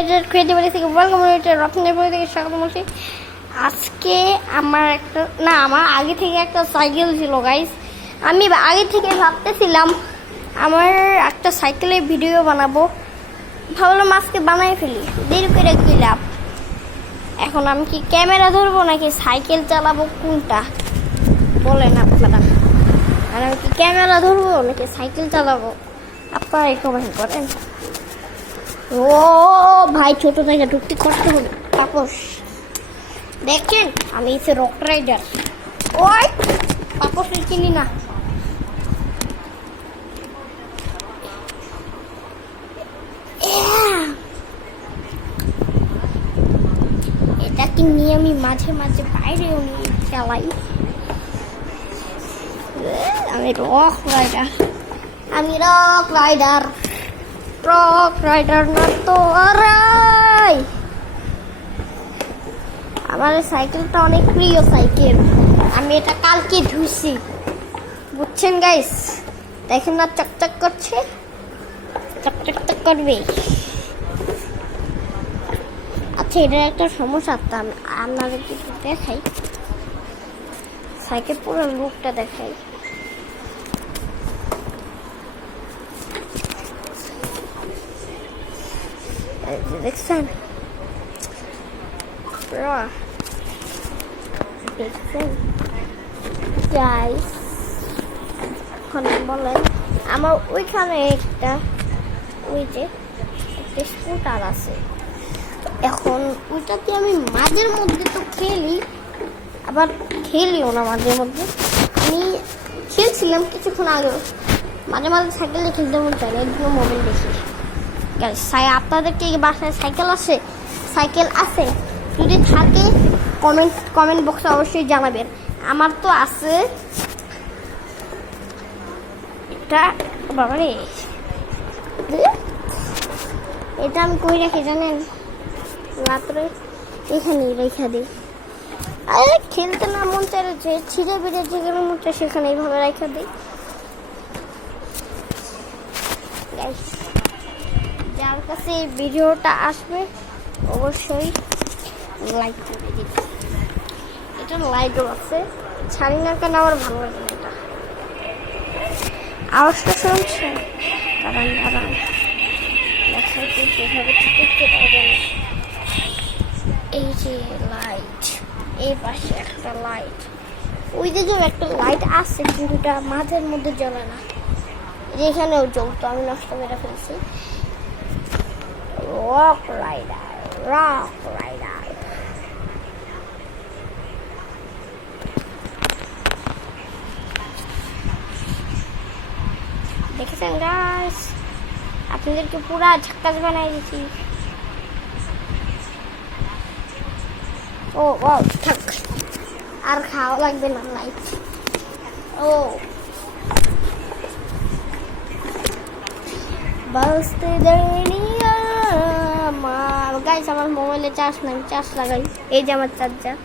Rider creativity থেকে welcome rider রত্নের বই থেকে স্বাগত বলছি। আজকে আমার আগে থেকে একটা সাইকেল ছিল গাইস। আমি আগে থেকে ভাবতেছিলাম আমার একটা সাইকেলের ভিডিও বানাবো, ভাবলাম আজকে বানাই ফেলি, দেরি করে কি লাভ। এখন আমি কি ক্যামেরা ধরবো নাকি সাইকেল চালাবো, কোনটা বলেন আপনারা? আর আমি কি ক্যামেরা ধরবো নাকি সাইকেল চালাবো, আপনারাই কমেন্ট করেন। ও ভাই, ছোট জায়গা ঢুকতে কষ্ট হবে। তাপস দেখেন, আমি এসে রক রাইডার। ওই তাপস চিনি না। এটাকে নিয়ে আমি মাঝে মাঝে বাইরেও নিয়ে চালাই। আমি রক রাইডার, রক রাইডার না তো। আমার সাইকেলটা অনেক প্রিয় সাইকেল, আমি এটা কালকে ধুইছি, বুঝছেন গাইস? দেখেন না, চকচক করছে, চকচক করবে। আচ্ছা, এটার একটা সমস্যা, আপনাদের কিছু দেখাই, সাইকেল পুরো লুকটা দেখাই। দেখছেন গাইস? এখন বলেন, আমার ওইখানে একটা স্কুটার আছে, এখন ওইটাতে আমি মাঝের মধ্যে তো খেলি, আবার খেলিও না মাঝে মধ্যে। আমি খেলছিলাম কিছুক্ষণ আগে, মাঝে মাঝে সাইকেলে খেলতে মন চাই না, একদম মোবাইল দেখি। আপনাদের কি বাসায় সাইকেল আছে? যদি থাকে কমেন্ট বক্সে অবশ্যই জানাবেন। আমার তো আছে এটা। বাবারে, এটা আমি কই রাখি জানেন? রাত্রে এখানেই রেখে দিই। আরে খেলতে না মন চাইলে যে ছিঁড়ে বেড়ে যেখানে মন চায় সেখানে এইভাবে রেখে দিই। যার কাছে এই ভিডিওটা আসবে অবশ্যই লাইক করে দিন। এটা লাইটও আছে, ছাড়ি না কেন, আমার ভালো লাগে না। এটা আওয়াজটা শুনছে, দাঁড়ান দেখাইতে সেভাবে দেখতে পারবেন। এই যে লাইট, এই পাশে একটা লাইট, ওই দিকেও একটা লাইট আছে, কিন্তু এটা মাঝের মধ্যে জ্বলে না। যেখানেও জ্বলতো, আমি নষ্ট করে ফেলছি। রক রাইডার দেখেছেন গাইস? আপনাদেরকে পুরা ঝাক্কাস বানাই দিচ্ছি। ও থাক, আর খাওয়া লাগবে না লাইট। বাজতে দেয়নি আমার গাইস, আমার মোবাইলে চার্জ নাই, চার্জ লাগাই। এই যে আমার চার্জার।